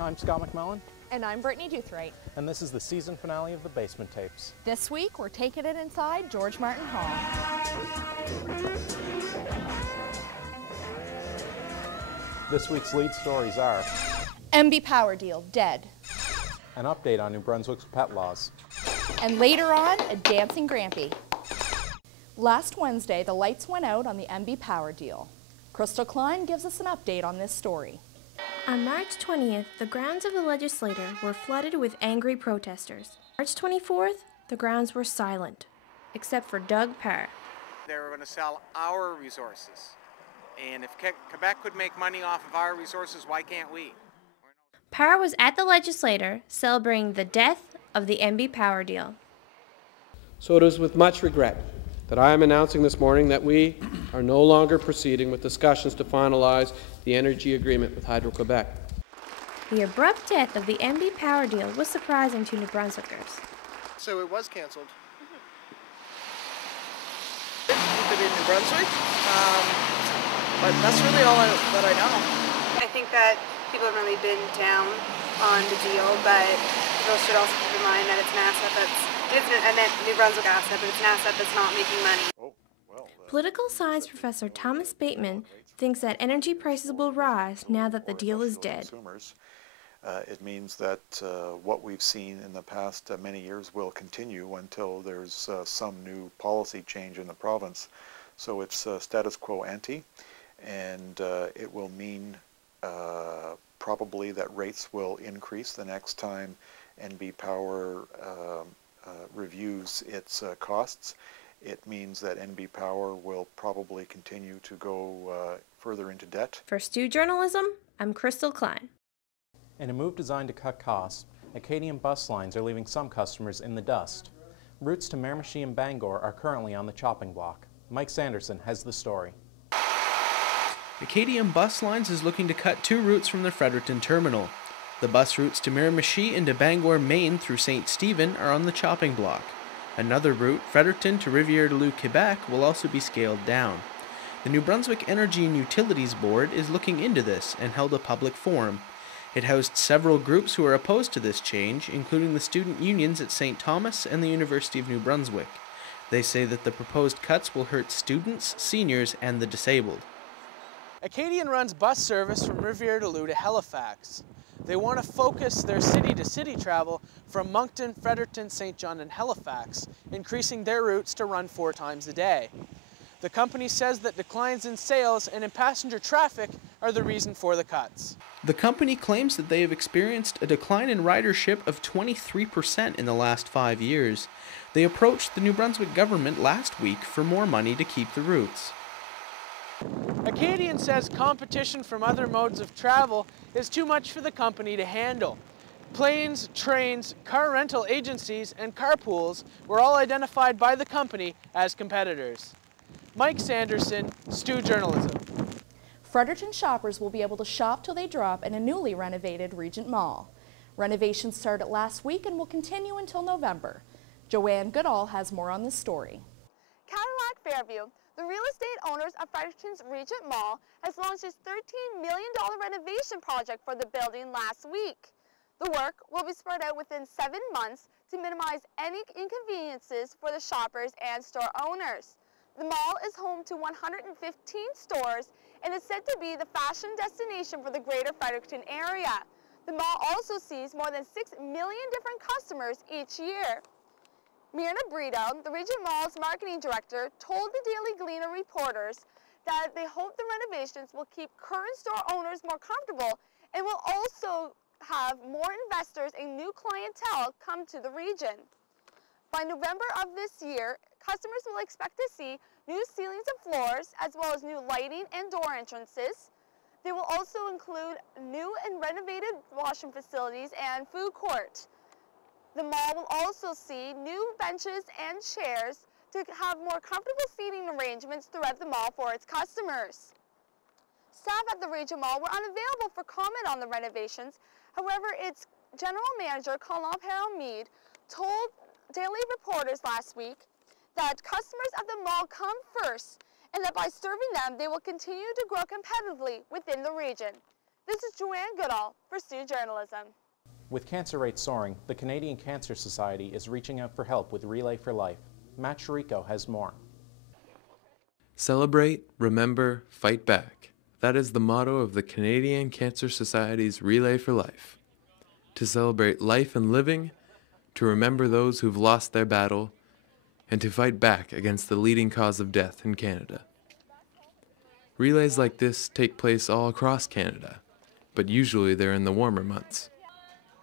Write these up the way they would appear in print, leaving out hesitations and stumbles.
I'm Scott McMillan. And I'm Brittany Doothright. And this is the season finale of the Basement Tapes. This week, we're taking it inside George Martin Hall. This week's lead stories are MB Power Deal, dead. an update on New Brunswick's pet laws. And later on, a dancing Grampy. Last Wednesday, the lights went out on the MB Power Deal. Crystal Klein gives us an update on this story. On March 20th, the grounds of the legislature were flooded with angry protesters. March 24th, the grounds were silent, except for Doug Parr. They were going to sell our resources. And if Quebec could make money off of our resources, why can't we? Parr was at the legislature celebrating the death of the MB Power Deal. So it is with much regret that I am announcing this morning that we are no longer proceeding with discussions to finalize the energy agreement with Hydro-Quebec. The abrupt death of the MB Power Deal was surprising to New Brunswickers. So it was cancelled. Keep it in New Brunswick, but that's really all that I know. I think that people have really been down on the deal, but people should also keep in mind that it's an asset it's a New Brunswick asset, but it's an asset that's not making money. Political science professor Thomas Bateman thinks that energy prices will rise now that the deal is dead. It means that what we've seen in the past many years will continue until there's some new policy change in the province. So it's status quo ante, and it will mean probably that rates will increase the next time NB Power reviews its costs. It means that NB Power will probably continue to go further into debt. For Stu Journalism, I'm Crystal Klein. In a move designed to cut costs, Acadian bus lines are leaving some customers in the dust. Routes to Miramichi and Bangor are currently on the chopping block. Mike Sanderson has the story. Acadian Bus Lines is looking to cut 2 routes from the Fredericton terminal. The bus routes to Miramichi and to Bangor, Maine through St. Stephen are on the chopping block. Another route, Fredericton to Rivière-du-Loup, Quebec, will also be scaled down. The New Brunswick Energy and Utilities Board is looking into this and held a public forum. It housed several groups who are opposed to this change, including the student unions at St. Thomas and the University of New Brunswick. They say that the proposed cuts will hurt students, seniors, and the disabled. Acadian runs bus service from Rivière-du-Loup to Halifax. They want to focus their city-to-city travel from Moncton, Fredericton, St. John, and Halifax, increasing their routes to run 4 times a day. The company says that declines in sales and in passenger traffic are the reason for the cuts. The company claims that they have experienced a decline in ridership of 23% in the last 5 years. They approached the New Brunswick government last week for more money to keep the routes. Acadian says competition from other modes of travel is too much for the company to handle. Planes, trains, car rental agencies, and carpools were all identified by the company as competitors. Mike Sanderson, Stu Journalism. Fredericton shoppers will be able to shop till they drop in a newly renovated Regent Mall. Renovations started last week and will continue until November. Joanne Goodall has more on this story. Cadillac Fairview, the real estate owners of Fredericton's Regent Mall, has launched its $13 million renovation project for the building last week. The work will be spread out within 7 months to minimize any inconveniences for the shoppers and store owners. The mall is home to 115 stores and is said to be the fashion destination for the greater Fredericton area. The mall also sees more than 6 million different customers each year. Myrna Brito, the Regent Mall's marketing director, told the Daily Gleaner reporters that they hope the renovations will keep current store owners more comfortable and will also have more investors and new clientele come to the region. By November of this year, customers will expect to see new ceilings and floors as well as new lighting and door entrances. They will also include new and renovated washroom facilities and food court. The mall will also see new benches and chairs to have more comfortable seating arrangements throughout the mall for its customers. Staff at the Regent Mall were unavailable for comment on the renovations. However, its general manager, Colin Perron-Mead, told Daily reporters last week that customers at the mall come first and that by serving them, they will continue to grow competitively within the region. This is Joanne Goodall for Stu Journalism. With cancer rates soaring, the Canadian Cancer Society is reaching out for help with Relay for Life. Matt Chirico has more. Celebrate, remember, fight back. That is the motto of the Canadian Cancer Society's Relay for Life. To celebrate life and living, to remember those who've lost their battle, and to fight back against the leading cause of death in Canada. Relays like this take place all across Canada, but usually they're in the warmer months.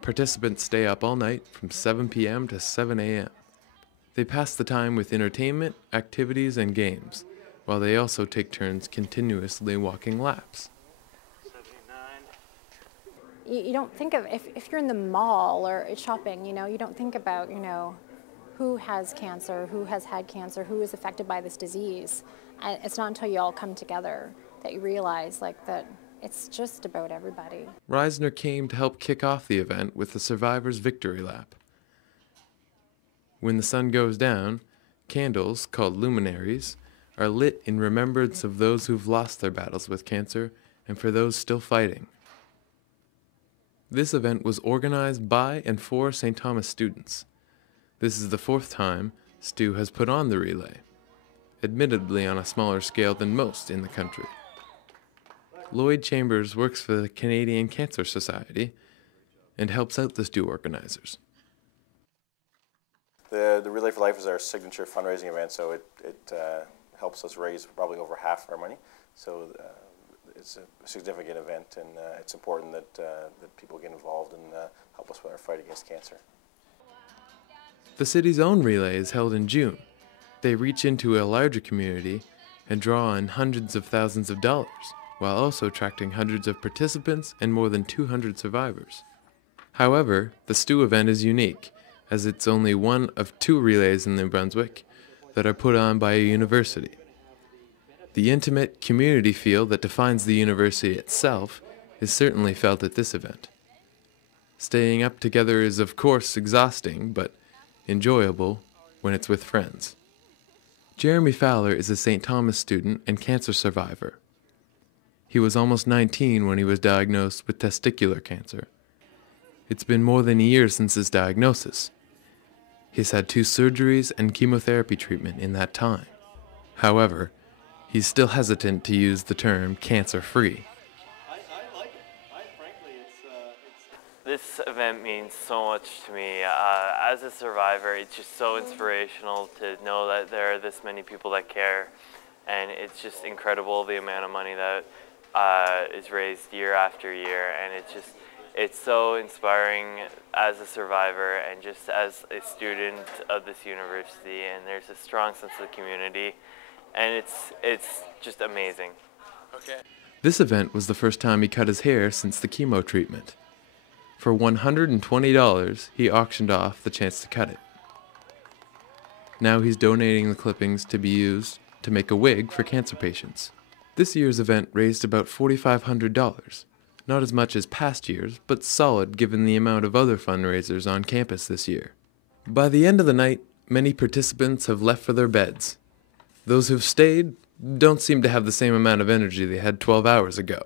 Participants stay up all night from 7 p.m. to 7 a.m. They pass the time with entertainment, activities, and games, while they also take turns continuously walking laps. You don't think of, if you're in the mall or shopping, you don't think about, who has cancer, who has had cancer, who is affected by this disease. And it's not until you all come together that you realize that it's just about everybody. Reisner came to help kick off the event with the Survivors Victory Lap. When the sun goes down, candles, called luminaries, are lit in remembrance of those who've lost their battles with cancer and for those still fighting. This event was organized by and for St. Thomas students. This is the 4th time Stu has put on the relay, admittedly on a smaller scale than most in the country. Lloyd Chambers works for the Canadian Cancer Society and helps out the Stu organizers. The Relay for Life is our signature fundraising event, so it helps us raise probably over half of our money. So it's a significant event, and it's important that people get involved and help us with our fight against cancer. The city's own relay is held in June. They reach into a larger community and draw in hundreds of thousands of dollars, while also attracting hundreds of participants and more than 200 survivors. However, the Stu event is unique, as it's only one of 2 relays in New Brunswick that are put on by a university. The intimate community feel that defines the university itself is certainly felt at this event. Staying up together is of course exhausting, but enjoyable when it's with friends. Jeremy Fowler is a St. Thomas student and cancer survivor. He was almost 19 when he was diagnosed with testicular cancer. It's been more than a year since his diagnosis. He's had 2 surgeries and chemotherapy treatment in that time. However, he's still hesitant to use the term cancer-free. This event means so much to me. As a survivor, it's just so inspirational to know that there are this many people that care, and it's just incredible the amount of money that is raised year after year, and it's so inspiring as a survivor and just as a student of this university, and there's a strong sense of community, and it's just amazing. Okay. This event was the first time he cut his hair since the chemo treatment. For $120, he auctioned off the chance to cut it. Now he's donating the clippings to be used to make a wig for cancer patients. This year's event raised about $4,500. Not as much as past years, but solid given the amount of other fundraisers on campus this year. By the end of the night, many participants have left for their beds. Those who've stayed don't seem to have the same amount of energy they had 12 hours ago.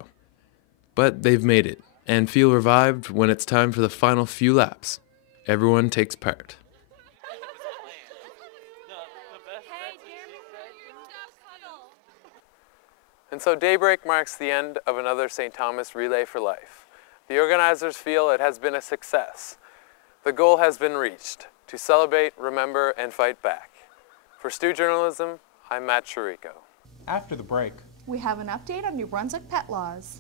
But they've made it, and feel revived when it's time for the final few laps. Everyone takes part. And so daybreak marks the end of another St. Thomas Relay for Life. The organizers feel it has been a success. The goal has been reached, to celebrate, remember, and fight back. For Stu Journalism, I'm Matt Chirico. After the break, we have an update on New Brunswick pet laws.